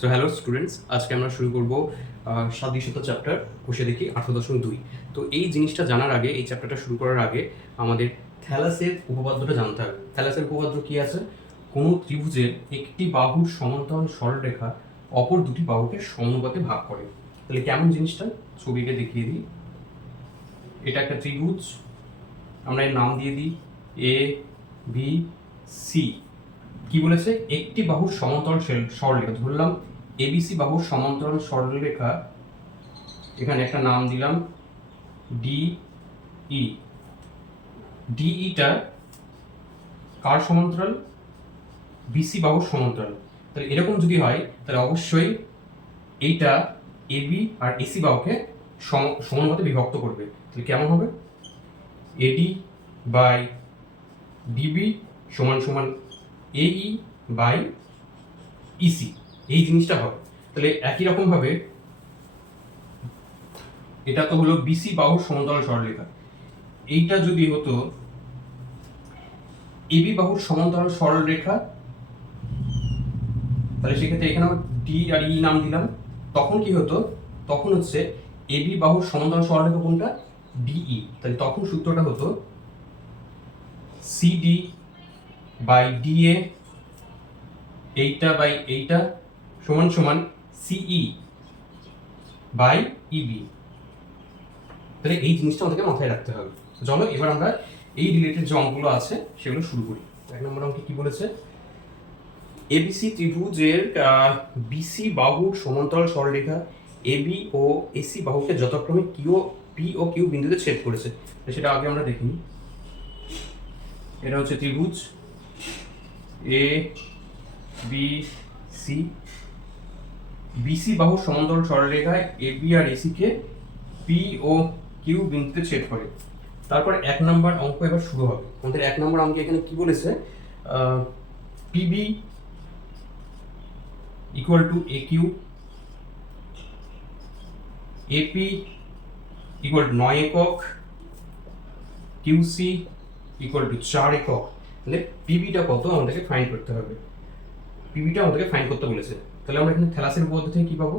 So hello students, আজকে আমরা শুরু করব সাদৃশ্যত চ্যাপ্টার, বসে দেখি 18.2। তো এই জিনিসটা জানার আগে, এই চ্যাপ্টারটা শুরু করার আগে আমাদের থ্যালাসের উপপাদ্যটা জানতে হবে। থ্যালাসের উপপাদ্য কি আছে? কোনো ত্রিভুজের একটি বাহুর সমান্তরাল সরলরেখা অপর দুটি বাহুকে সমানুপাতে ভাগ করে। তাহলে কেমন জিনিসটা ছবিকে দেখিয়ে দিই। এটা একটা ত্রিভুজ, আমরা এর নাম দিয়ে দিই এ বি সি। কি বলেছে? একটি বাহুর সমান্তরাল সরলরেখা, ধরলাম এবিসি বাহুর সমান্তরাল সরলরেখা, এখানে একটা নাম দিলাম ডিই। ডিইটা কার সমান্তরাল? বিসি বাহুর সমান্তরাল। তাহলে এরকম যদি হয় তাহলে অবশ্যই এইটা এবি আর এসি বাহুকে সমানুপাতে বিভক্ত করবে। তাহলে কেমন হবে? এডি বাই ডিবি সমান সমান এই বাই ইসি, এই জিনিসটা হবে। তাহলে একই রকম ভাবে এটা তো হলো বিসি বাহুর সমান্তরাল সরলরেখা, এইটা যদি হতো এবি বাহুর সমান্তরাল সরলরেখা, তাহলে সেক্ষেত্রে এখানে ডি আর ই নাম দিলাম। তখন কি হতো? তখন হচ্ছে এবি বাহুর সমান্তরাল সরলরেখা কোনটা? ডিই। তাহলে তখন সূত্রটা হতো সিডি বাই ডিএ, এইটা বাই এইটা সমান সমান সিই বাই ইবি। তাহলে এই জিনিসটা আমাদেরকে মাথায় রাখতে হবে। চলো এবার আমরা এই রিলেটেড যে অঙ্কগুলো আছে সেগুলো শুরু করি। এক নম্বর অঙ্কে কি বলেছে? এবিসি ত্রিভুজের বিসি বাহুর সমান্তরাল সরলরেখা এবি ও এসি বাহুকে যথাক্রমে কিউ পি ও কিউ বিন্দুতে ছেদ করেছে। সেটা আগে আমরা দেখি। এটা হচ্ছে ত্রিভুজ এ বি সি, বিসি বাহুর সমান্তরাল সরলরেখায় এবি আর AC K P O Q বিন্দুতে ছেদ করে। তারপর এক নম্বর অঙ্ক এবার শুরু হবে। আমাদের এক নম্বর অঙ্কে এখানে কি বলেছে? PB equal to A Q, AP equal to 9 একক, কিউসি ইকুয়াল টু 4 একক। তাহলে পিবিটা কত আমাদেরকে ফাইন্ড করতে হবে। পিবিটা আমাদেরকে ফাইন্ড করতে বলেছে। তাহলে আমরা এখানে থ্যালাসের উপপাদ্য থেকে কি পাবো?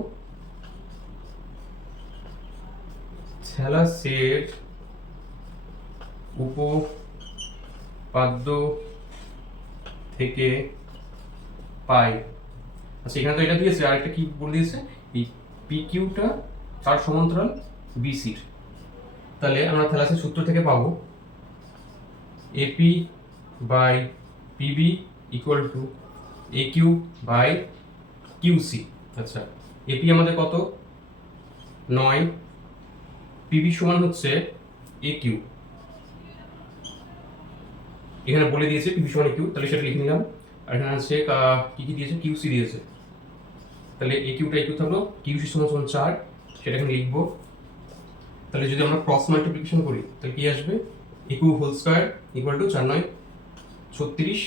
থ্যালাসের উপপাদ্য থেকে পাই। আচ্ছা, এখানে তো এটা দিয়েছে, আর একটা কি বলে দিয়েছে? এই পি কিউটা তার সমান্তরাল বিসির। তাহলে আমরা থ্যালাসের সূত্র থেকে পাবো AP by PB equal to A Q by QC. আচ্ছা, এপি আমাদের কত? 9, পিবি সমান হচ্ছে এ কিউ, এখানে বলে দিয়েছে পিবি সমান এ কিউ, তাহলে সেটা লিখে নিলাম। আর এখানে আছে কি কি দিয়েছে? কিউসি দিয়েছে। তাহলে এ কিউটা এ কিউ থাকলো, কিউসি সমান সমান 4, সেটা এখানে লিখবো। তাহলে যদি আমরা ক্রস মাল্টিপ্লিকেশন করি তাহলে কি আসবে? A Q whole square equal to 4 9 36।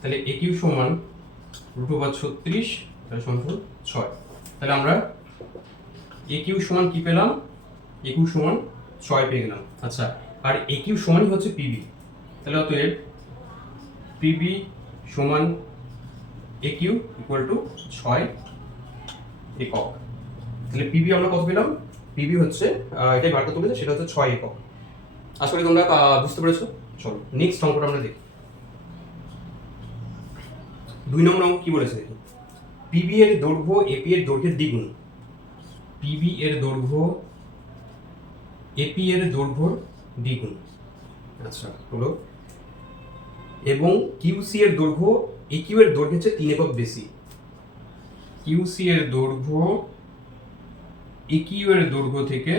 তাহলে এ কিউ সমান √36, তাহলে সমান 6। তাহলে আমরা এ কিউ সমান কি পেলাম? এ কিউ সমান 6 পেয়ে গেলাম। আচ্ছা, আর এ কিউ সমানই হচ্ছে পিবি। তাহলে অতএব পিবি সমান এ কিউ ইকুয়াল টু 6 একক। তাহলে পিবি আমরা কত পেলাম? পিবি হচ্ছে এটাই বার করতে বলেছে, সেটা হচ্ছে 6 একক। আশা করি তোমরা বুঝতে পেরেছো। চলো নেক্সট অঙ্কটা আমরা দেখি। 2 নম্বর অঙ্ক কি বলেছে দেখি। পিবি এর দৈর্ঘ্য এপি এর দৈর্ঘ্যের দ্বিগুণ। পিবি এর দৈর্ঘ্য এপি এর দৈর্ঘ্যর দ্বিগুণ। আচ্ছা হলো। এবং কিউসি এর দৈর্ঘ্য একিউ এর দৈর্ঘ্যের চেয়ে 3 একক বেশি। কিউসি এর দৈর্ঘ্য একিউ এর দৈর্ঘ্য থেকে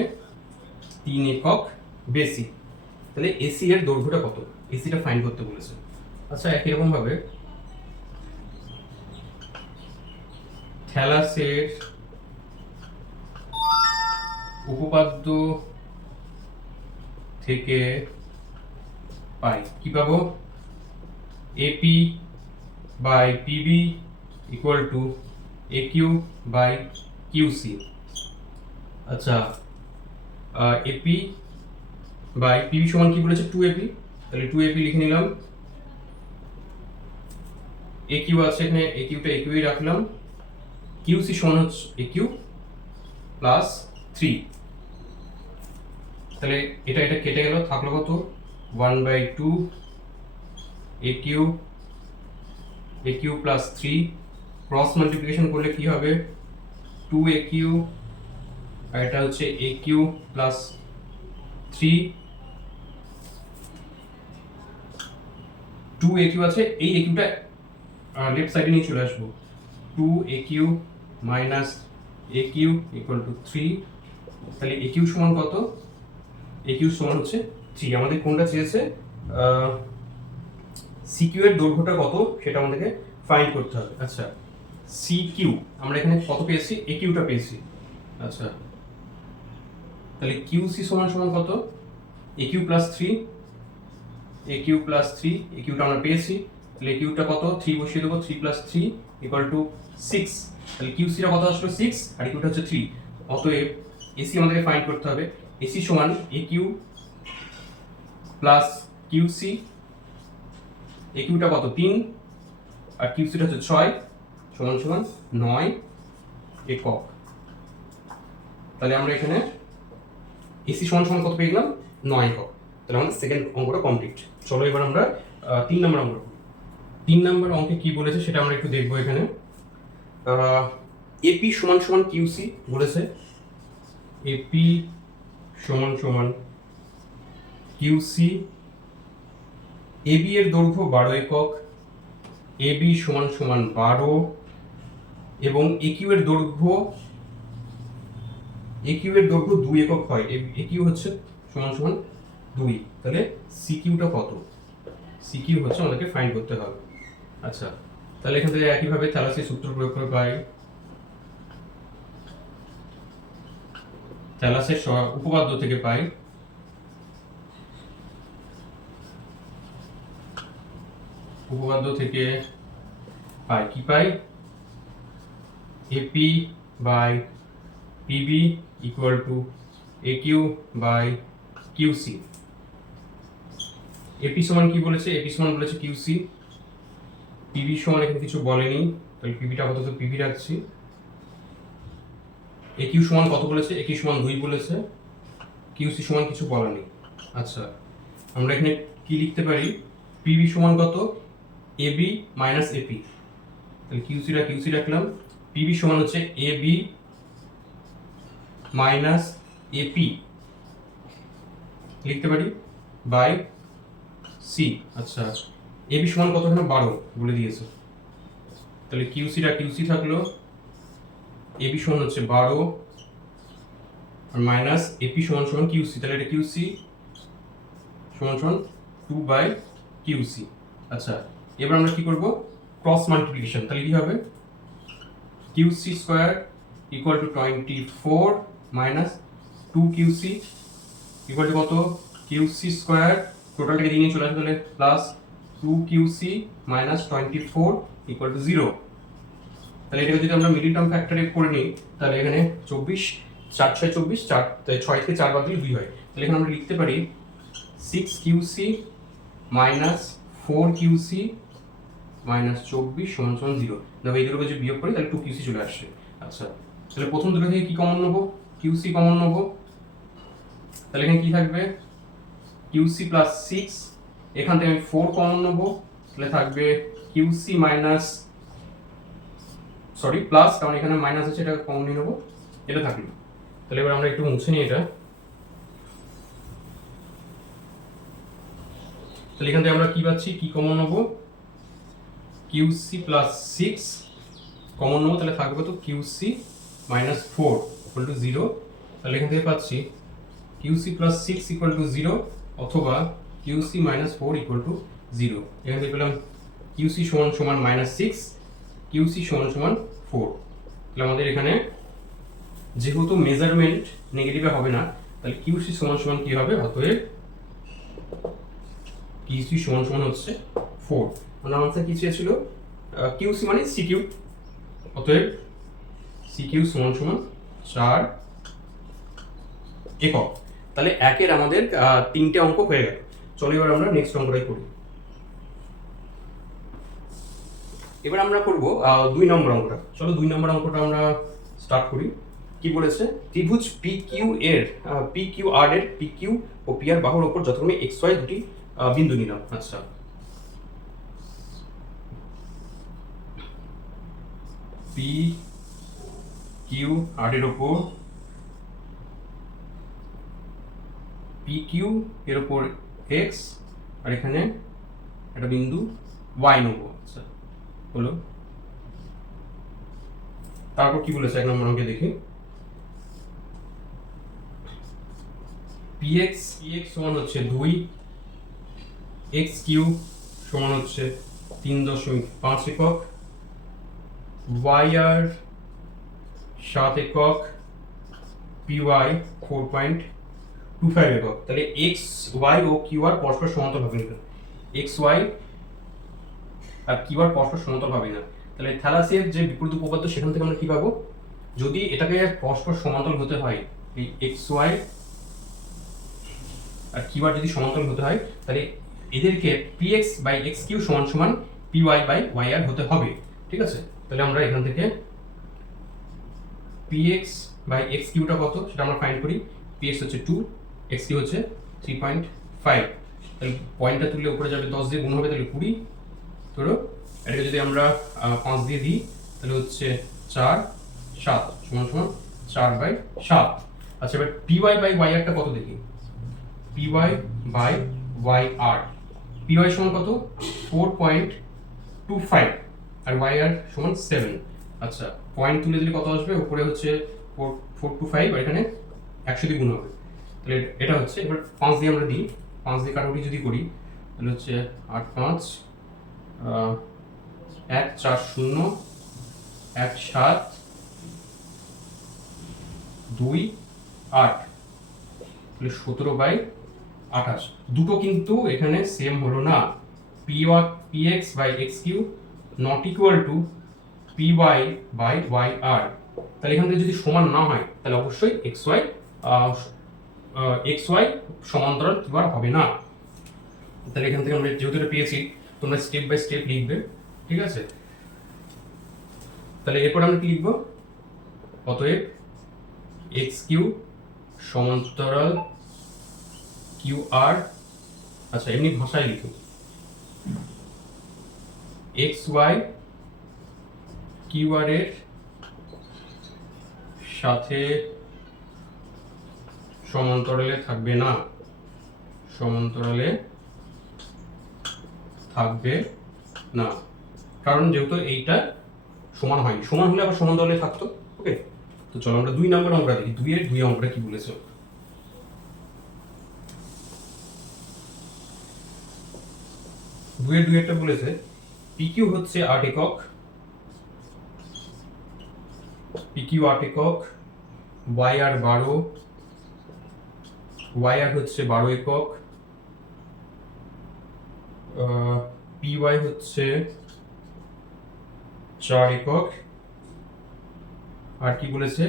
3 একক বেশি। তাহলে এসি এর দৈর্ঘ্যটা কত? এসিটা ফাইন্ড করতে বলেছে। আচ্ছা, একই রকম ভাবে থ্যালাসের উপপাদ্য থেকে পাই কি পাবো? AP by PB equal to A Q by QC. আচ্ছা, এপি বাই পিবি সমান কি বলেছে? 2 এপি। তাহলে 2 এপি লিখে নিলাম। এ কিউ আছে এখানে, এ কিউটা এ কিউই রাখলাম। কিউসি সমান হচ্ছে এ কিউ প্লাস 3। তাহলে এটা এটা কেটে গেল, থাকলো কত 1/2 এ কিউ প্লাস 3। ক্রস মাল্টিপ্লিকেশন করলে কি হবে 2 AQ, আর এটা হচ্ছে এ কিউ প্লাস 3। 2 AQ আছে, এই AQটা লেফট সাইডে নিয়ে চলে আসবো। 2 AQ minus AQ equal to 3। তাহলে AQ সমান কত, AQ সমান হচ্ছে 3। আমাদের কোনটা চেয়েছে, CQ এর দৈর্ঘ্যটা কত সেটা আমাদেরকে ফাইন্ড করতে হবে। আচ্ছা, CQ আমরা এখানে কত পেয়েছি, AQটা পেয়েছি। আচ্ছা, তাহলে QC সমান সমান কত, AQ প্লাস 3, AQ প্লাস 3, AQটা আমরা পেয়েছি। তাহলে AQটা কত, 3 বসিয়ে দেবো, 3 প্লাস 3 ইকুয়াল টু 6। তাহলে QCটা কত আসলো 6, আর AQটা হচ্ছে 3। অতএব AC আমাদেরকে ফাইন্ড করতে হবে। AC সমান AQ প্লাস QC। AQটা কত 3, আর QCটা হচ্ছে 6, সমান সমান 9 একক। তাহলে আমরা এখানে AC সমান সমান কত পেয়ে গেলাম, 9 একক। তাহলে আমাদের সেকেন্ড অঙ্কটা কমপ্লিট। চলো এবার আমরা 3 নম্বর অঙ্ক। 3 নম্বর অঙ্কে কি বলেছে সেটা আমরা একটু দেখবো। এখানে এপি সমান সমান কিউসি বলেছে। এপি সমান সমান কিউসি, এবি এর দৈর্ঘ্য 12 একক, এবি সমান সমান 12, এবং একিউ এর দৈর্ঘ্য 2 একক হয়। একিউ হচ্ছে সমান সমান 2। তাহলে সিকিউটা কত, সিকিউ হচ্ছে আমাদেরকে ফাইন্ড করতে হবে। আচ্ছা, তাহলে এখান থেকে একইভাবে থ্যালাসের সূত্র প্রয়োগ করে পাই। থ্যালাসের উপপাদ্য থেকে পাই কি পাই, AP by PB equal to AQ by QC. AP সমান কি বলেছে, এপি সমান বলেছে কিউসি। পিবি সমান এখানে কিছু বলেনি, তাহলে পিবিটা আপাতত পিবি রাখছি। একিউ সমান কত বলেছে, একিউ সমান 2 বলেছে। কিউসি সমান কিছু বলা নেই। আচ্ছা, আমরা এখানে কি লিখতে পারি, পিবি সমান কত, এবি মাইনাস এপি। তাহলে কিউসি রাখলাম। পিবি সমান হচ্ছে এবি মাইনাস এপি লিখতে পারি বাই সি। আচ্ছা, এবি সমান কত, এখানে 12 বলে দিয়েছে। তাহলে কিউসি থাকলো, এবি সমান হচ্ছে 12 আর মাইনাস এপি সমান সমান কিউসি। তাহলে এটা কিউসি সমান সমান 2/কিউসি। আচ্ছা, এবার আমরা কি করব, ক্রস মাল্টিপ্লিকেশন। তাহলে কি হবে, QC square equal two 24 minus 2QC equal to কত, কিউসি স্কয়ার টোটালটাকে দিয়ে নিয়ে চলে আসবে, তাহলে plus 2QC minus 24 equal to 0। তাহলে এটাকে যদি আমরা মিডিল টার্ম ফ্যাক্টরে করে নিই, তাহলে এখানে 24, 4 6 24, 4 6 থেকে 4 বাদ দিলে 2 হয়। তাহলে এখানে আমরা লিখতে পারি 6QC মাইনাস 4QC মাইনাস 24 সমান সমান 0। দেখো এই দুটোকে যদি বিয়োগ করি তাহলে 2QC চলে আসছে। আচ্ছা, তাহলে প্রথম দুটো থেকে কি কমন নেবো, QC কমন নেবো। তাহলে এখানে কি থাকবে, QC প্লাস 6, এখান থেকে আমি 4 কমন নেবো, তাহলে থাকবে QC মাইনাস প্লাস, কারণ এখানে মাইনাস আছে, এটা কমন নিয়ে নেবো, এটা থাকলো। তাহলে এবার আমরা একটু মুছে নিই এটা। তাহলে এখান থেকে আমরা কি পাচ্ছি, কি কমন নেবো, QC প্লাস 6 কমন নেবো, তাহলে থাকবে তো QC মাইনাস 4 ইকুয়াল টু 0। তাহলে এখান থেকে পাচ্ছি QC প্লাস 6 ইকুয়াল টু 0 অথবা QC মাইনাস 4 ইকুয়াল টু 0। এখান থেকে পেলাম QC সমান সমান মাইনাস 6, QC সমান সমান 4। তাহলে আমাদের এখানে যেহেতু মেজারমেন্ট নেগেটিভে হবে না, তাহলে QC সমান সমান কি হবে, অতএব QC সমান সমান হচ্ছে 4। মানে আনসার কি চেয়েছিল, QC মানে CQ, অতএব CQ সমান সমান 4 একক। তাহলে একের আমাদের 3টে অঙ্ক হয়ে গেল। চলো এবার আমরা নেক্সট অঙ্কটাই করি। এবার আমরা করব 2 নম্বর অঙ্কটা। চলো 2 নম্বর অঙ্কটা আমরা স্টার্ট করি। কি বলেছে, ত্রিভুজ পি কিউ এর পি কিউ আর এর P Q O P R বাহুর উপর যথাক্রমে এক্স ওয়াই দুটি বিন্দু নিলাম। আচ্ছা, পি কিউ আর এর উপর পি কিউ এর উপর এক্স আর এখানে একটা বিন্দু ওয়াই নেব। আচ্ছা হলো, তারপর কি বলেছে 1 নম্বর অঙ্কে দেখি, px সমান হচ্ছে 2, এক্স কিউ সমান হচ্ছে 3.5 একক, ওয়াই আর 7 একক, পিওয়াই 4.25 একক। তাহলে x Y O Q R পরস্পর সমান্তরাল হবে না, এক্স ওয়াই আর কিউ আর পরস্পর সমান্তরাল হবে না। তাহলে থ্যালাসের যে বিপরীত উপপাদ্য সেখান থেকে আমরা কি পাবো, যদি এটাকে পরস্পর সমান্তরাল হতে হয়, এই এক্স ওয়াই আর কিউ আর যদি সমান্তরাল হতে হয়, তাহলে এদেরকে px বাই এক্স কিউ সমান সমান py বাই ওয়াই আর হতে হবে। ঠিক আছে, তাহলে আমরা এখান থেকে px বাই এক্স কিউটা কত সেটা আমরা ফাইন্ড করি। px হচ্ছে 2, এক্স কিউ হচ্ছে 3.5। তাহলে পয়েন্টটা তুললে উপরে যাবে, 10 দিয়ে গুণ হবে, তাহলে 20। ধরো এটাকে যদি আমরা 5 দিয়ে দিই তাহলে হচ্ছে 4 7 সমান সমান 4/7। আচ্ছা, এবার py বাই ওয়াই আরটা কত দেখি, py by Y R, py সমান কত 4.25 আর ওয়াই আর সমান 7। আচ্ছা, পয়েন্ট তুলে দিলে কত আসবে, উপরে হচ্ছে 425 আর এখানে 100 দিয়ে গুণ হবে। তাহলে এটা হচ্ছে, এবার 5 দিয়ে আমরা দিই, 5 দিয়ে কাটাকুটি যদি করি তাহলে হচ্ছে 8 5 1 4 0 1 7 2 8, তাহলে 17/28। দুটো কিন্তু এখানে সেম হলো না, px by X Q not equal to py by Y R. তাহলে এখান থেকে যদি সমান না হয় তাহলে অবশ্যই এক্স ওয়াই সমান্তরাল কিউ আর হবে না। তাহলে এখান থেকে আমরা যেহেতু এটা পেয়েছি, তোমরা স্টেপ বাই স্টেপ লিখবে। ঠিক আছে, তাহলে এরপর আমরা কি লিখবো, অতএব এক্স কিউ সমান্তরাল কিউ আর। আচ্ছা, এমনি ভাষায় লিখো, এক্স ওয়াই কিউ আর এর সাথে সমান্তরালে থাকবে না, সমান্তরালে থাকবে না, কারণ যেহেতু এইটা সমান হয়নি, সমান হলে আবার সমান্তরালে থাকতো। ওকে, তো চলো আমরা 2 নম্বর অঙ্কটা দেখি। 2 এর 2 অঙ্কটা কি বলেছে, 2 এর 2 একটা বলেছে PQ হচ্ছে 8 একক, PQ 8 একক, ওয়াই আর 12, ওয়াই আর হচ্ছে 12 একক, PY হচ্ছে 4 একক। আর কি বলেছে,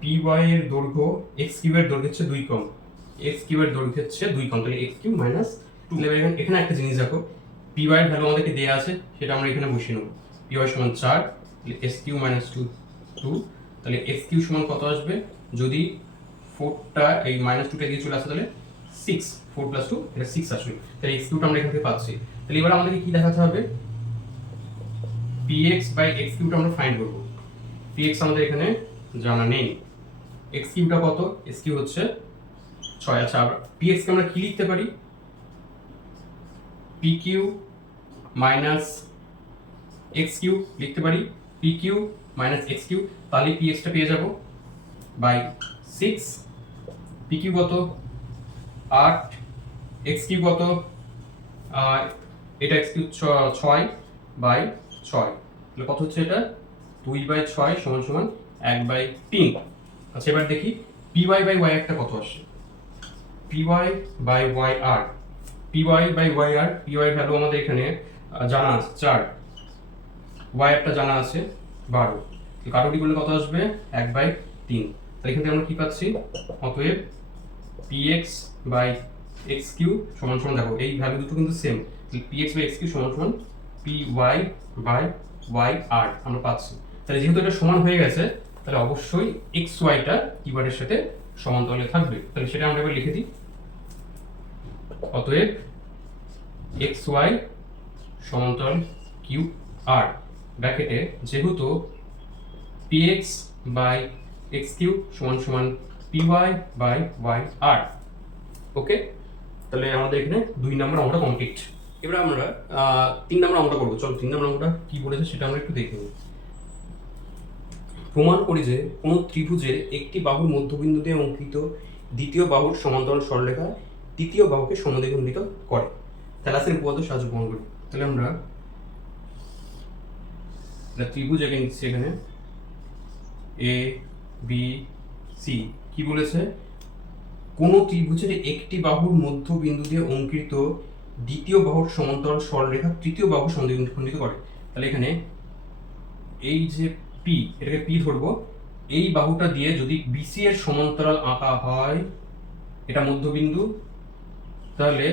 PY এর দৈর্ঘ্য x কিউ এর দৈর্ঘ্য হচ্ছে 2 কম, x কিউ এর দৈর্ঘ্য হচ্ছে 2 কম, তাহলে x কিউ মাইনাস 2। এখানে একটা জিনিস দেখো, PY এর ভ্যালু আমাদেরকে দেয়া আছে, সেটা আমরা এখানে বসিয়ে নেব। PY সমান 4, তাহলে s কিউ মাইনাস 2, তাহলে x কিউ সমান কত আসবে, যদি 4টা এই মাইনাস 2টা দিয়ে চলে আসে তাহলে 6, 4 + 2 এটা 6 আসবে। তাহলে x কিউটা আমরা এখান থেকে পাচ্ছি। তাহলে এবার আমাদেরকে কি দেখাতে হবে, px বাই x কিউটা আমরা ফাইন্ড করব। px আমাদের এখানে জানা নেই, x কিউটা কত, s কিউ হচ্ছে 6। আচ্ছা, px কে আমরা কি লিখতে পারি, pq মাইনাস x কিউ লিখতে পারি, pq মাইনাস x কিউ, তাহলে px টা পেয়ে যাব বাই 6। pq কত 8, x কিউ কত, এটা x কিউ 6/6, তাহলে কত হচ্ছে এটা 2/6 সমান সমান 1/3। আচ্ছা, এবার দেখি py বাই y একটা কত আসে, py by Y R, py by Y R, py এর ভ্যালু আমাদের এখানে জানা আছে 4, ওয়াই একটা জানা আছে 12, কাটাকুটি করলে কত আসবে 1/3। তাহলে এখান থেকে আমরা কি পাচ্ছি, অতএব px বাই x কিউ সমান সমান, দেখো এই ভ্যালু দুটো কিন্তু same, px by x Q সমান সমান P Y by Y R আমরা পাচ্ছি। তাহলে যেহেতু এটা সমান হয়ে গেছে, তাহলে অবশ্যই এক্স ওয়াইটা কিউআরের সাথে সমান্তরালে থাকবে। তাহলে সেটা আমরা এবার লিখে দিই। অতএব এক্স ওয়াই সমান্তরাল কিউ আর ব্র্যাকেটে যেহেতু P X by X Q সমান সমান P Y by Y R. Okay, তাহলে আমাদের এখানে 2 নম্বর অঙ্কটা কমপ্লিট। এবার আমরা 3 নম্বর অঙ্কটা করবো। চলো 3 নম্বর অঙ্কটা কি বলেছে সেটা আমরা একটু দেখে নিই। প্রমাণ করি যে কোনো ত্রিভুজের একটি বাহুর মধ্যবিন্দু দিয়ে অঙ্কিত দ্বিতীয় বাহুর সমান্তরাল সরলরেখা তৃতীয় বাহুকে সমদ্বিখণ্ডিত করে। থ্যালাসের উপপাদ্য সাহায্য প্রমাণ করি। তাহলে আমরা ত্রিভুজ এঁকে নিচ্ছি। এখানে এ বি সি কি বলেছে, কোন ত্রিভুজের একটি বাহুর মধ্যবিন্দু দিয়ে অঙ্কিত দ্বিতীয় বাহুর সমান্তরাল সরলরেখা তৃতীয় বাহু সমদ্বিখণ্ডিত করে। তাহলে এখানে এই যে পি, এটাকে পি ধরবো, এই বাহুটা দিয়ে যদি বিসি এর সমান্তরাল আঁকা হয়, এটা মধ্যবিন্দু, তাহলে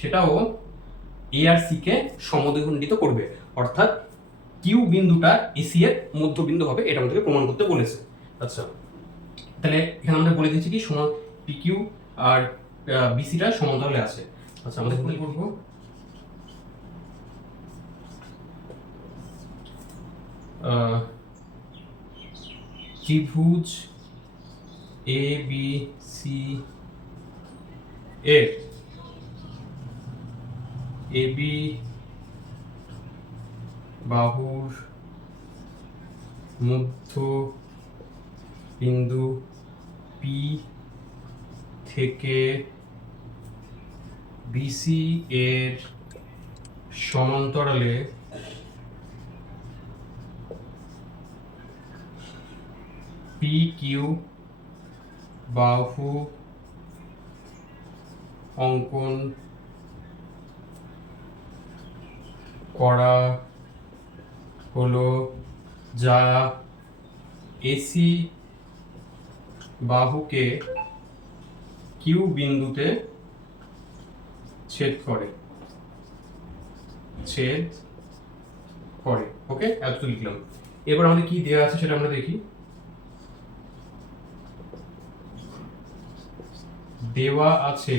সেটাও এ আর সি কে সমদ্বিখণ্ডিত করবে, অর্থাৎ কিউ বিন্দুটা এসি এর মধ্যবিন্দু হবে। এটা আমাদেরকে প্রমাণ করতে বলেছে। আচ্ছা, তাহলে এখানে আমরা বলে দিয়েছি কি সমান পি কিউ আর বিসিটা সমান্তরালে আছে। আচ্ছা, আমাদের কি করব, ত্রিভুজ এ বি সি এর এ বি বাহুর মধ্য বিন্দু পি থেকে বিসি এর সমান্তরালে পি কিউ বাহু অঙ্কন করা হলো, যা এসি বাহুকে কিউ বিন্দুতে ছেদ করে। ওকে, এত লিখলাম। এবার আমাদের কি দেওয়া আছে সেটা আমরা দেখি। দেওয়া আছে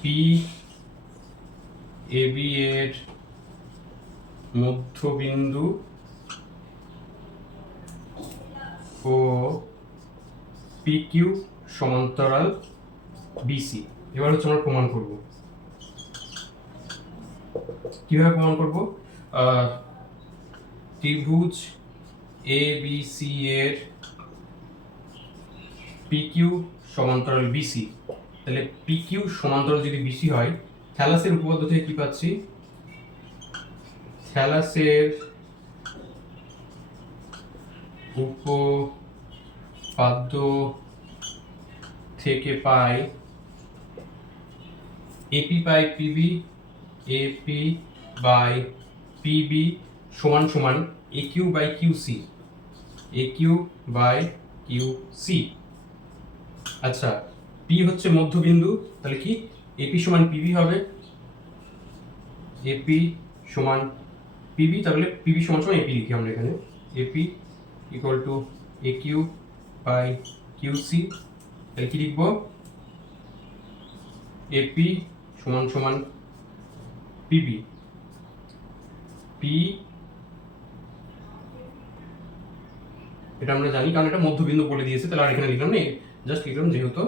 পি এ বি এর মধ্যবিন্দু ও পি কিউ সমান্তরাল বিসি। এবার হচ্ছে আমরা প্রমাণ করব। কিভাবে প্রমাণ করব, ত্রিভুজ এ বি সি এর পি কিউ সমান্তরাল বিসি। তাহলে পি কিউ সমান্তরাল যদি বিসি হয়, থ্যালাসের উপপাদ্য থেকে কি পাচ্ছি, থ্যালাসের উপপাদ্য থেকে পাই AP by PB, AP by PB সমান সমান A Q by QC, A Q by QC. আচ্ছা, পি হচ্ছে মধ্যবিন্দু, তাহলে কি এপি সমান পিবি হবে, এপি সমান পিবি। তাহলে পিবি সমান সমান এপি লিখি আমরা এখানে, AP equal to A Q by QC. তাহলে কি লিখবো, এপি সমান সমান পিবি, পি এটা আমরা জানি কারণ এটা মধ্যবিন্দু বলে দিয়েছে। তাহলে আর এখানে লিখলাম না, জাস্ট লিখলাম যেহেতু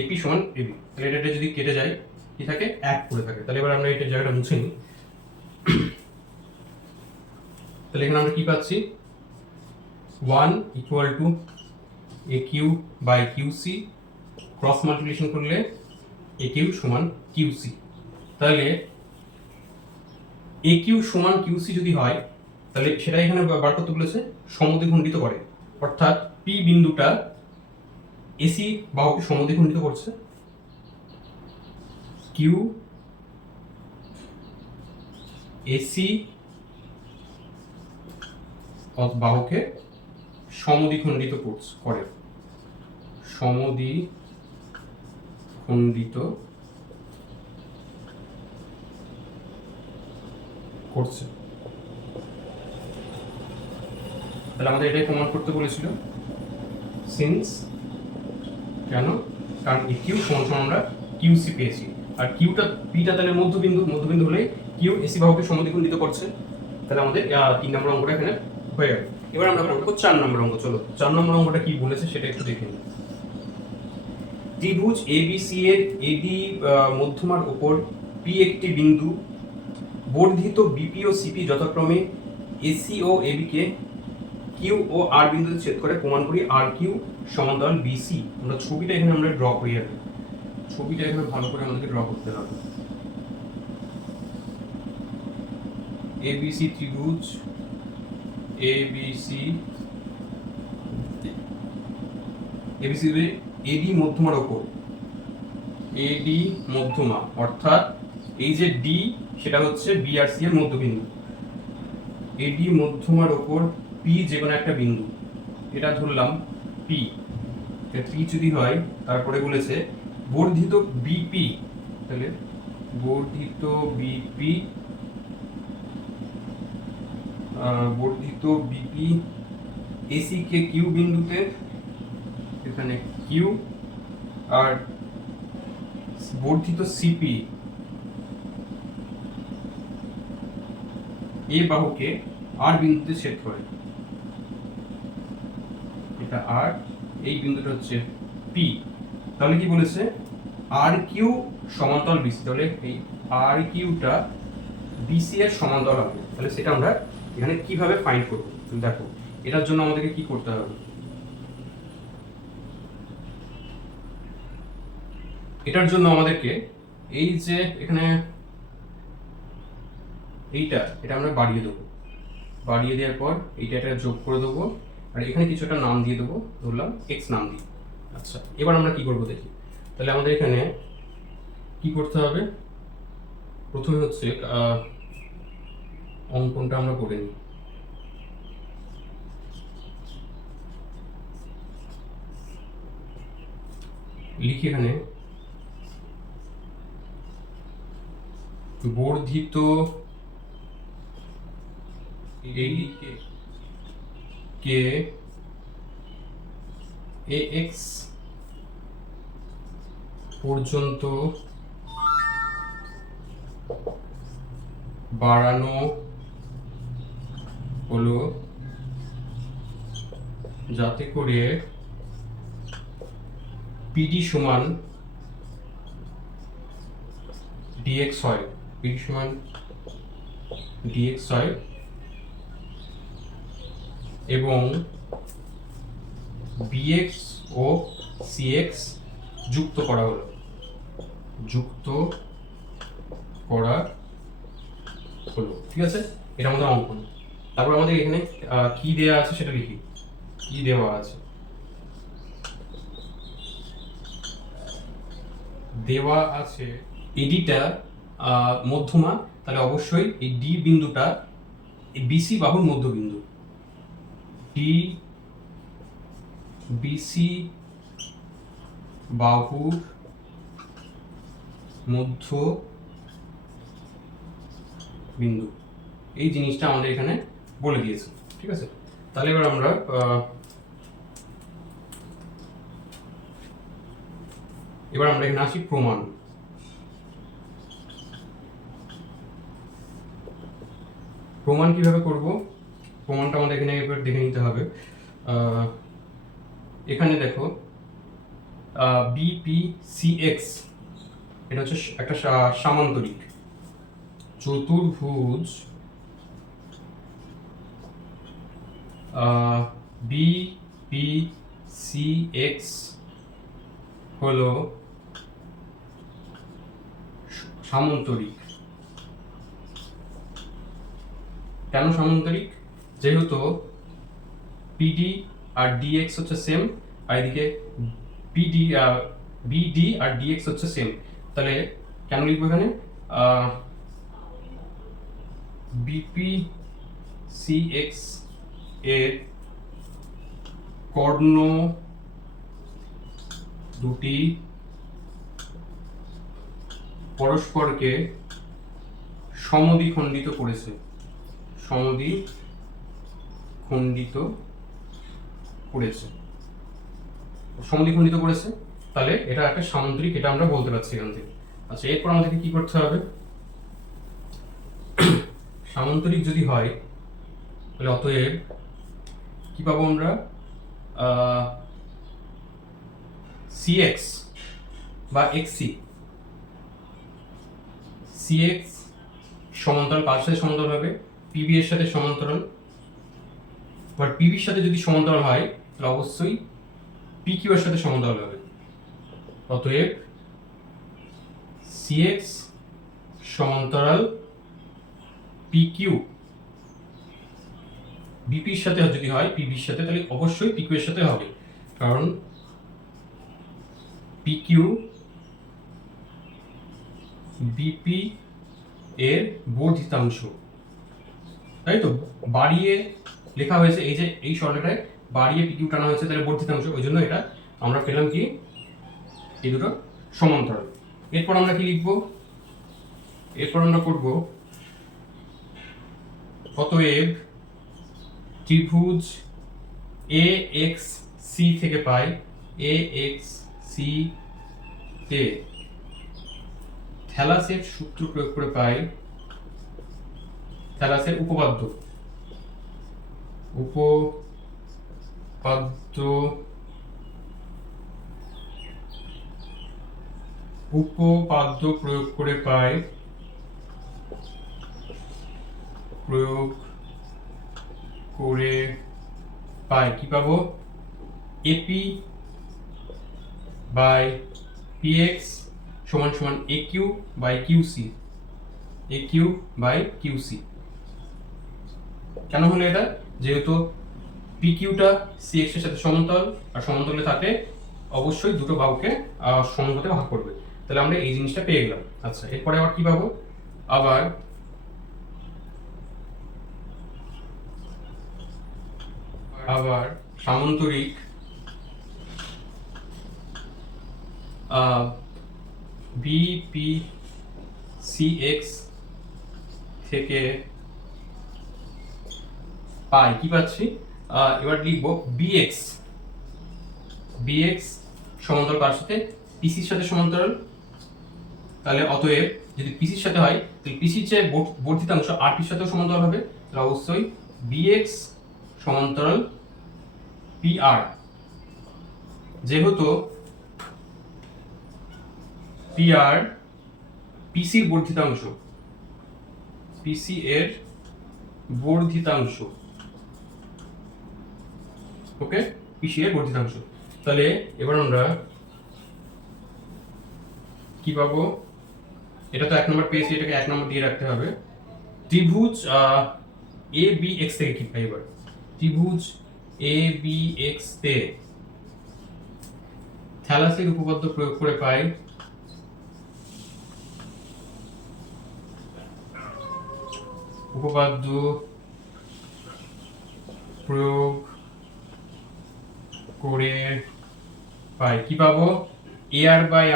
এপি সমান এবি। তাহলে এটা যদি কেটে যায় কি থাকে, 1 করে থাকে। তাহলে এবার আমরা এটা জায়গাটা মুছে নিই। তাহলে এখানে আমরা কি পাচ্ছি, 1 equal to A Q by QC, cross multiplication করলে এ কিউ সমান কিউসি। তাহলে এ কিউ সমান কিউসি যদি হয়, তাহলে সেটা এখানে বার করতে বলেছে সমদ্বিখণ্ডিত করে, অর্থাৎ পি বিন্দুটা এসি বাহুকে সমদ্বিখণ্ডিত করছে, কিউ এসি বাহুকে সমদ্বিখণ্ডিত করে, সমদ্বিখণ্ডিত করছে। তাহলে আমাদের এটাই প্রমাণ করতে বলেছিল, সিন্স, কেন, কারণ এই কিউ সমান সমান আমরা কিউসি পেয়েছি, আর কিউটা পিটা তাহলে মধ্যবিন্দু হলে কিউ এসি বাহুকে সমদ্বিখণ্ডিত করছে। তাহলে আমাদের 3 নম্বর অঙ্কটা এখানে হয়ে গেল। এবার আমরা করবো 4 নম্বর অঙ্ক। চলো 4 নম্বর অঙ্কটা কি বলেছে সেটা একটু দেখে নিই। ত্রিভুজ এবিসি এর এডি মধ্যমার উপর পি একটি বিন্দু, বর্ধিত বিপি ও সিপি যথাক্রমে এসি ও এবি কে কিউ ও আর বিন্দুতে ছেদ করে প্রমাণ করি আর কিউ সমান্তরাল বিসি। আমরা ছবিটা এখানে আমরা ড্র করি আগে। ছবিটা এখানে ভালো করে আমাদেরকে ড্র করতে হবে। এবিসি ত্রিভুজ, এবিসি এডি মধ্যমার ওপর, এডি মধ্যমা অর্থাৎ এই যে ডি সেটা হচ্ছে বি আর সি এর মধ্যবিন্দু, এডি মধ্যমার ওপর পি যে কোনো একটা বিন্দু, এটা ধরলাম পি, পি যদি হয় তারপরে বলেছে বর্ধিত বিপি, তাহলে বর্ধিত বিপি, এসি কে কিউ বিন্দুতে, এখানে কিউ, আর বর্ধিত সিপি এ বাহুকে আর বিন্দুতে ছেদ করে, এটা আর, এই বিন্দুটা হচ্ছে পি। তাহলে কি বলেছে আর কিউ সমান্তরাল বিসি, তাহলে এই আর কিউটা বিসি এর সমান্তরাল হবে। তাহলে সেটা আমরা এখানে কিভাবে ফাইন্ড করব দেখো। এটার জন্য আমাদেরকে কি করতে হবে, এটার জন্য আমাদেরকে এই যে এখানে এটা আমরা বাড়িয়ে দেবো, বাড়িয়ে দেওয়ার পর এটা যোগ করে দেবো, আর এখানে কিছু একটা নাম দিয়ে দেবো, ধরলাম এক্স নাম দিই। আচ্ছা, এবার আমরা কি করবো দেখি। তাহলে আমাদের এখানে কি করতে হবে, প্রথমে হচ্ছে অঙ্কনটা আমরা করে নিই। লিখি এখানে বর্ধিত কে এ এক্স পর্যন্ত বাড়ানো হলো যাতে করে পিডি সমান ডিএক্স হয়, পিডি সমান ডিএক্স হয়, এবং বিএক্স ও সিএক্স যুক্ত করা হলো, ঠিক আছে। এটা আমাদের অঙ্কন। তারপর আমাদের এখানে কি দেওয়া আছে সেটা লিখি। কি দেওয়া আছে, এডিটা মধ্যমা, তাহলে অবশ্যই এই ডি বিন্দুটা বিসি বাহুর মধ্যবিন্দু, ডি বিসি বাহুর মধ্য বিন্দু, এই জিনিসটা আমাদের এখানে বলে দিয়েছে, ঠিক আছে। তাহলে এবার আমরা এখানে আসি প্রমাণ। প্রমাণ কিভাবে করব, প্রমাণটা আমাদের এখানে এবার দেখে নিতে হবে। এখানে দেখো বিপিসিএক্স, এটা হচ্ছে একটা সামান্তরিক চতুর্ভুজ, বিপিসিএক্স হলো সামান্তরিক। কেন সামান্তরিক, যেহেতু পিডি আর ডিএক্স হচ্ছে সেম, আর এদিকে বিডি আর ডিএক্স হচ্ছে সেম। তাহলে কেন লিখবো এখানে বিপিসিএক্স এর কর্ণ দুটি পরস্পরকে সমদ্বিখণ্ডিত করেছে, সমদ্বিখণ্ডিত করেছে, সমদ্বিখণ্ডিত করেছে, তাহলে এটা একটা সামান্তরিক, এটা আমরা বলতে পারছি এখান থেকে। আচ্ছা, এরপর আমাদেরকে কি করতে হবে, সামান্তরিক যদি হয় তাহলে অতএব কি পাবো আমরা, cx বা xc, cx সমান্তরাল কার সাথে সমান্তরাল হবে, pb এর সাথে সমান্তরাল। বাট pb এর সাথে যদি সমান্তরাল হয় তাহলে অবশ্যই pq এর সাথে সমান্তরাল হবে। অতএব cx সমান্তরাল pq, bp এর সাথে যদি হয় pb এর সাথে, তাহলে অবশ্যই pq এর সাথে হবে, কারণ pq bp এর বর্ধিতাংশ, তাই তো, বাড়িয়ে লেখা হয়েছে, এই যে এই সরলরেখায় বাড়িয়ে pq টানা হয়েছে, তাহলে বর্ধিতাংশ, ওই জন্য এটা আমরা পেলাম কি, এই দুটো সমান্তরাল। এরপর আমরা কি লিখব, এরপর আমরা করব অতএব ত্রিভুজ AXC থেকে পাই, AXC তে থ্যালাসের সূত্র প্রয়োগ করে পাই, থ্যালাসের উপপাদ্য প্রয়োগ করে পাই, কি পাবো, AP বাই PX সমান সমান AQ by QC, AQ by QC। কেন হলো এটা, যেহেতু PQ টা CX এর সাথে সমান্তরাল, আর সমান্তরালে থাকে অবশ্যই দুটো বাহুকে সমানুপাতে ভাগ করবে, তাহলে আমরা এই জিনিসটা পেয়ে গেলাম। আচ্ছা, এরপরে আবার কি পাবো, আবার সামান্তরিক BPCX থেকে পাই, কি পাচ্ছি, এবার লিখবো BX সমান্তরাল কার সাথে, PC এর সাথে সমান্তরাল। তাহলে অতএব যদি PC এর সাথে হয় তাহলে PC এর যে বর্ধিতাংশ RP এর সাথেও সমান্তরাল হবে, তাহলে অবশ্যই BX সমান্তরাল PR। যেহেতু PR PC এর বর্ধিতাংশ, PC এর বর্ধিতাংশ, ওকে, PC এর বর্ধিতাংশ, তাহলে এবার আমরা কি পাবো, এটা তো 1 নম্বর পেয়েছি, এটাকে 1 নম্বর দিয়ে রাখতে হবে। ত্রিভুজ ABX থেকে কি পাই, এবার ত্রিভুজ ABX তে থ্যালাসের উপপাদ্য প্রয়োগ করে পাই, উপপাদ্য প্রয়োগ করে পাই, কি পাবো, AR বাই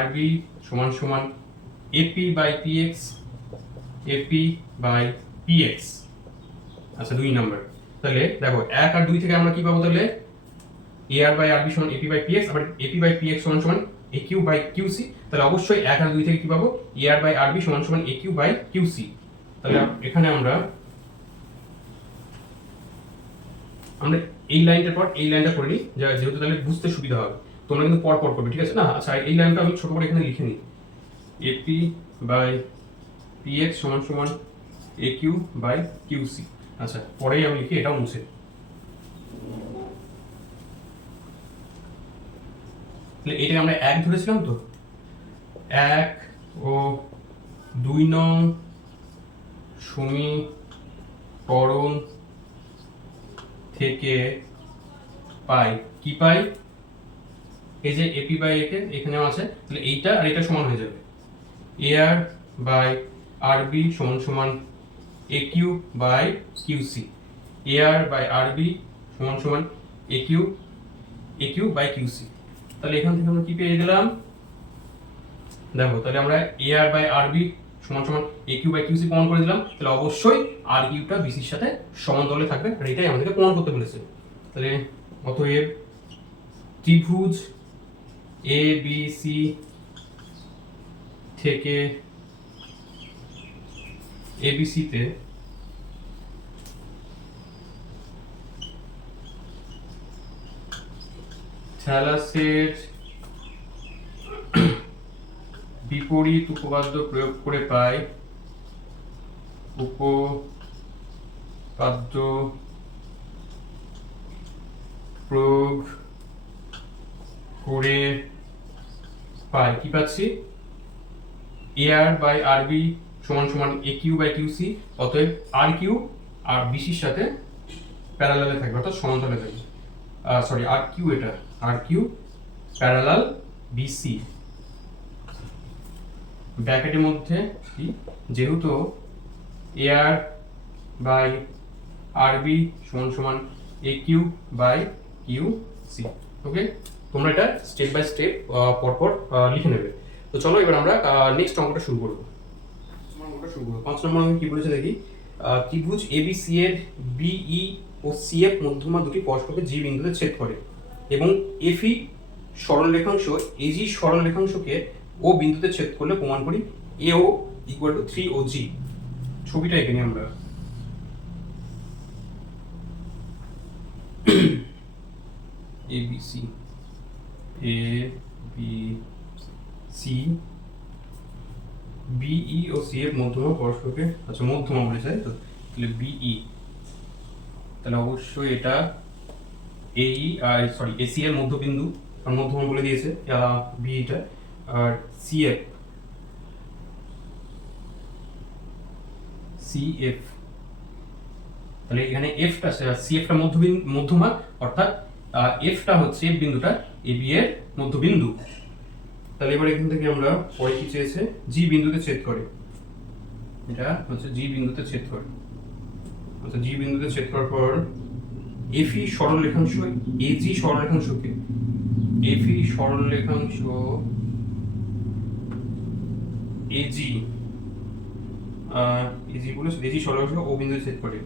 RB সমান সমান AP বাই PX। আচ্ছা, 2 নাম্বার, তাহলে দেখো 1 আর 2 থেকে আমরা কি পাবো, তাহলে AR বাই RB সমান AP বাই PX, আবার AP বাই PX সমান সমান AQ বাই QC, তাহলে অবশ্যই 1 আর 2 থেকে কি পাবো, AR বাই RB সমান সমান AQ বাই QC। তাহলে এখানে আমরা এই লাইনটার পর এই লাইনটা করে নিই, যেহেতু তাহলে বুঝতে সুবিধা হবে, তোমরা কিন্তু পর পর করবে, ঠিক আছে না। আচ্ছা, এই লাইনটা আমি ছোট করে এখানে লিখে নিই, AP বাই PX সমান সমান AQ বাই QC। আচ্ছা, পরেই আমি লিখি, এটাও মুছে, তাহলে এটাকে আমরা 1 ধরেছিলাম, তো 1 ও 2 নং সমীকরণ থেকে পাই, কি পাই, এই যে AP বাই AK এখানেও আছে, তাহলে এইটা আর এটা সমান হয়ে যাবে, AR বাই RB সমান সমান AQ by QC, AR by RB সমান সমান AQ বাই QC। তাহলে এখান থেকে আমরা কি পেয়ে গেলাম, দেখো তাহলে আমরা এ আর বাই আর বি সমান সমান এ কিউ বাই কিউসি প্রমাণ করে দিলাম, তাহলে অবশ্যই আর কিউটা বিসির সাথে সমান্তরালে থাকবে, আর এটাই আমাদেরকে প্রমাণ করতে বলেছে। তাহলে অতএব ত্রিভুজ এ বি সি থেকে এবিসিতে থ্যালাসের বিপরীত উপপাদ্য প্রয়োগ করে পাই উপপাদ্য প্রয়োগ করে পাই কি পাচ্ছি, এ আর বাই আর বি সমান সমান A Q by Q C, অতএব আর কিউ আর বিসির সাথে প্যারালালে থাকবে অর্থাৎ সমান্তরালে থাকবে, সরি আর কিউ, এটা আর কিউ প্যারালাল বিসি, ব্র্যাকেটের মধ্যে কি, যেহেতু এ আর বাই আর বি সমান সমান A Q by Q C. ওকে, তোমরা এটা স্টেপ বাই স্টেপ পরপর লিখে নেবে। তো চলো এবার আমরা নেক্সট অঙ্কটা শুরু করবো। 5 নম্বর অঙ্কে কি বলেছে দেখি, ত্রিভুজ এবিসি এর বিই ও সিএফ মধ্যমা দুটি পরস্পরকে জি বিন্দুতে ছেদ করে এবং এফই সরলরেখাংশ এজি সরলরেখাংশকে ও বিন্দুতে ছেদ করলে প্রমাণ করি এও ইকুয়াল টু 3 ও জি। ছবিটা এখানে আমরা ABC ABC BE O C এর মধ্যমা পরস্পরকে, আচ্ছা মধ্যমা বলেছে তাই তো, তাহলে BE, তাহলে অবশ্যই এটা AE আর সরি AC এর মধ্যবিন্দু, কারণ মধ্যমা বলে দিয়েছে BE টা, আর CF তাহলে এখানে Fটা CFটা মধ্যমা, অর্থাৎ Fটা হচ্ছে বিন্দুটা AB এর মধ্যবিন্দু। তাহলে এবার এখান থেকে আমরা পরে কি চেয়েছে, জি বিন্দুতে ছেদ করে, এটা হচ্ছে জি বিন্দুতে ছেদ করে, আচ্ছা জি বিন্দুতে ছেদ করার পর এফই সরলরেখাংশ এজি সরলরেখাংশকে, এফই সরলরেখাংশ এজি এজি বলে এজি সরলরেখাংশ ও বিন্দুতে ছেদ করে,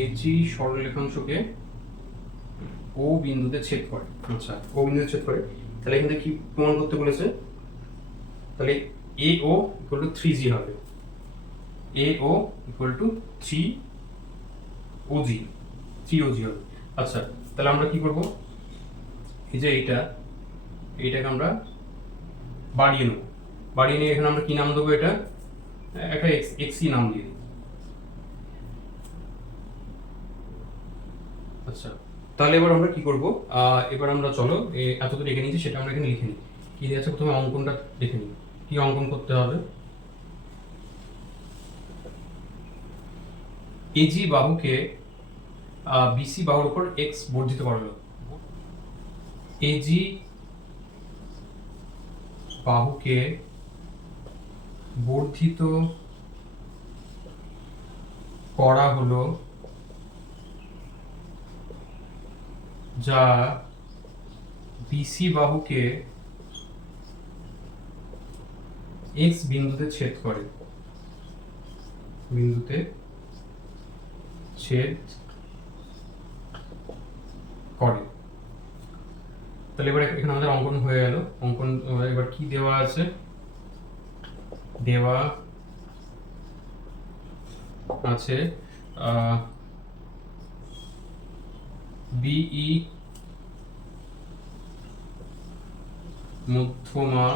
এজি সরলরেখাংশকে ও বিন্দুতে ছেদ করে, আচ্ছা ও বিন্দুতে ছেদ করে, তাহলে এখানে কি প্রমাণ করতে বলেছে, তাহলে এ ও ইকুয়াল টু 3জি হবে, এ ও ইকুয়াল টু 3 ওজি হবে। আচ্ছা তাহলে আমরা কি করব, এই যে এইটাকে আমরা বাড়িয়ে নেব, বাড়িয়ে নিয়ে এখানে আমরা কি নাম দেবো, এটা একটা এক্সি নাম দিয়ে দিই। আচ্ছা তাহলে এবার আমরা কি করব, এবার আমরা চলো এতদূর রেখে নিয়েছি সেটা আমরা এখানে লিখে নিই। কি দিয়েছে প্রথমে অঙ্কনটা দেখে নিই, কি অঙ্কন করতে হবে, এজি বাহুকে বিসি বাহুর উপর এক্স বর্ধিত করা হলো, এজি বাহুকে বর্ধিত করা হলো যা বিসি বাহুকে এক্স বিন্দুতে ছেদ করে, বিন্দুতে ছেদ করে। তাহলে এবার এখানে আমাদের অঙ্কন হয়ে গেল, অঙ্কন এবার কি দেওয়া আছে, দেওয়া আছে বিই মধ্যমা,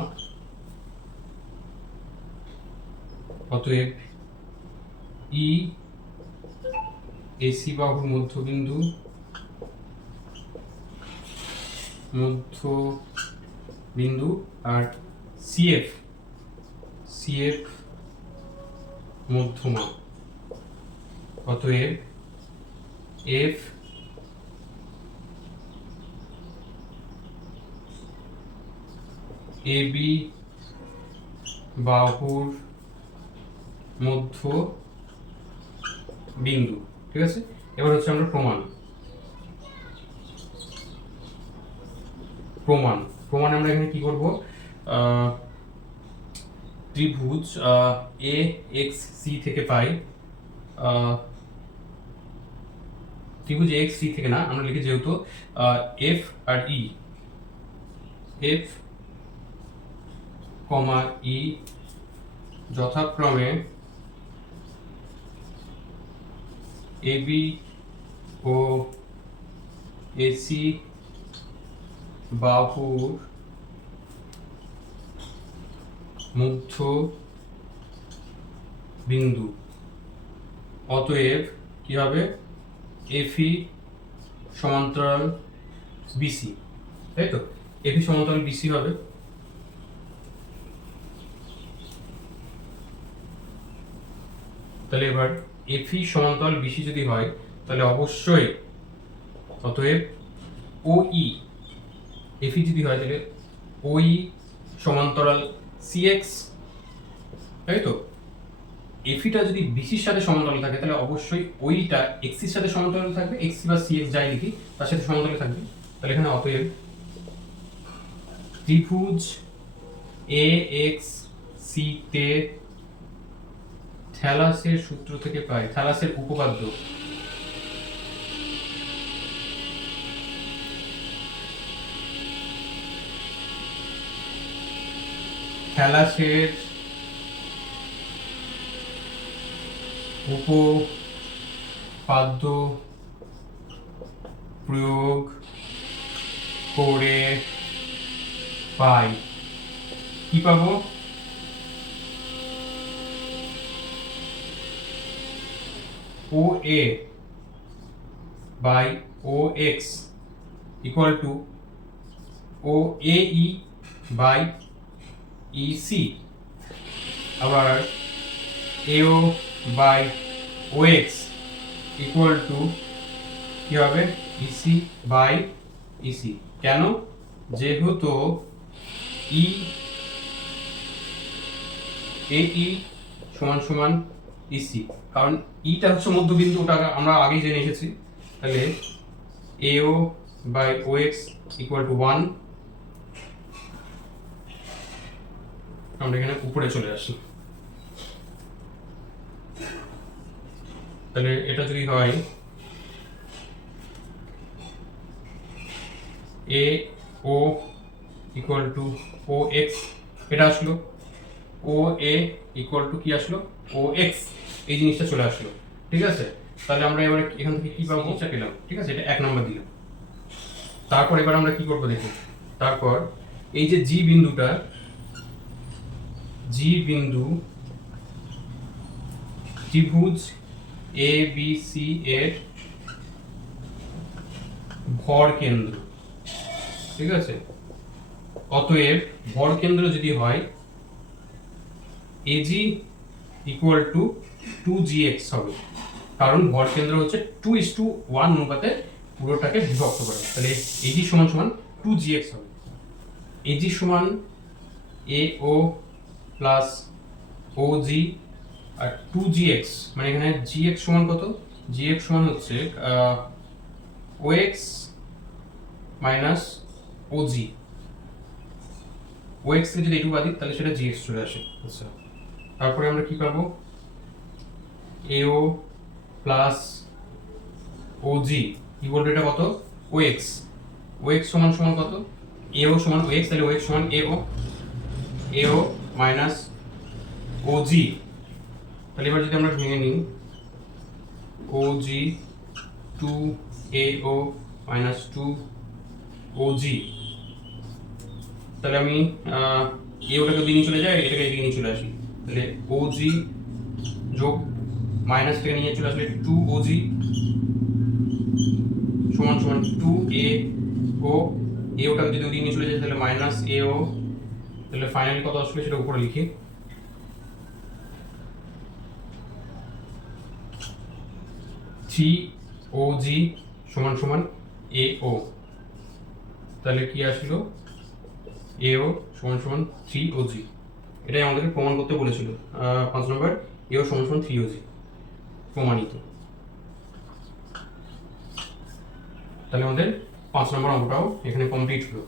অতএব ই এসি বাহুর মধ্যবিন্দু, আর সিএফ মধ্যমা, অতএব এফ এবি বাহুর মধ্য বিন্দু। ঠিক আছে, এবার হচ্ছে আমরা প্রমাণ আমরা এখানে কি করব, ত্রিভুজ এ এক্স সি থেকে পাই, ত্রিভুজ এ এক্স সি থেকে না, আমরা লিখি যেহেতু এফ আর ই, এফ কমা ই যথাক্রমে এবি ও এসি বাহুর মধ্য বিন্দু, অতএব কি হবে, এফি সমান্তরাল বিসি, তাই তো? এফি সমান্তরাল বিসি হবে। তাহলে এবার এফি সমান্তরাল বিসি যদি হয় তাহলে অবশ্যই, অতএব ওই, এফি যদি হয় তাহলে ওই সমান্তরাল সিএক্স, তাই তো? এফিটা যদি বিসির সাথে সমান্তরাল থাকে তাহলে অবশ্যই ওইটা এক্সির সাথে সমান্তরাল থাকবে, এক্সি বা সিএক্স যাই লিখি তার সাথে সমান্তরাল থাকবে। তাহলে এখানে অতএব ত্রিভুজ এ এক্স সি তে থ্যালাসের সূত্র থেকে পাই, থ্যালাসের উপপাদ্য, থ্যালাসের উপপাদ্য প্রয়োগ করে পাই, কি পাবো, O A by O X equal to O A E by E C, আবার AO by O X equal to কি হবে, ইসি বাই ইসি। কেন? যেহেতু ই এ ই সমান সমান ইসি, কারণ ইটা হচ্ছে মধ্যবিন্দু, ওটা আমরা আগেই জেনে এসেছি। তাহলে AO by O X equal to 1, আমরা এখানে উপরে চলে আসি। তাহলে এটা যদি হয় এ ও ইকুয়াল টু ও এক্স, এটা আসলো ও এ ইকুয়াল টু কি আসলো, ও এক্স, এই জিনিসটা চলে আসলো, ঠিক আছে? তাহলে আমরা এবার এখান থেকে কি পাবো, এটা পেলাম, ঠিক আছে? এটা 1 নম্বর দিলাম। তারপর এবার আমরা কি করবো দেখি, তারপর এই যে জি বিন্দুটা, জি বিন্দু ত্রিভুজ এ বি সি এর ভর কেন্দ্র, ঠিক আছে? অতএব ভর কেন্দ্র যদি হয় এজি ইকুয়াল টু 2gx হবে, কারণ ভর কেন্দ্র হচ্ছে 2:1 অনুপাতে পুরোটাকে বিভক্ত করে। তাহলে এজি সমান সমান 2gx হবে। এজি সমান এ ও প্লাস ও জি আর 2gx, মানে এখানে gx সমান কত, gx সমান হচ্ছে ox মাইনাস og, ox থেকে যদি এটুকু বাদ দিই তাহলে সেটা gx চলে আসে। আচ্ছা, তারপরে আমরা কি পাবো, এও প্লাস og ইকুয়াল টু এটা কত, ox, ox সমান সমান কত, এও সমান ox, তাহলে ox সমান এও মাইনাস og। তাহলে এবার যদি আমরা ভেঙে নিই og 2ao মাইনাস 2og, তাহলে আমি এওটাকে দিকে নিয়ে চলে যাই, এটাকে এদিকে নিয়ে চলে আসি, তাহলে og যোগ মাইনাস থেকে নিয়ে চলে আসলে 2og সমান সমান 2ao, এওটাকে যদি ওদিকে নিয়ে চলে যায় তাহলে মাইনাস ao, তাহলে ফাইনালি কত আসবে সেটা উপরে লিখি, 3og সমান সমান ao, তাহলে কি আসলো, ao সমান সমান 3og। এটাই আমাদেরকে প্রমাণ করতে বলেছিল 5 নম্বর, ao সমান সমান 3og, প্রমাণিত। তাহলে আমাদের 5 নম্বর অঙ্কটাও এখানে কমপ্লিট হলো।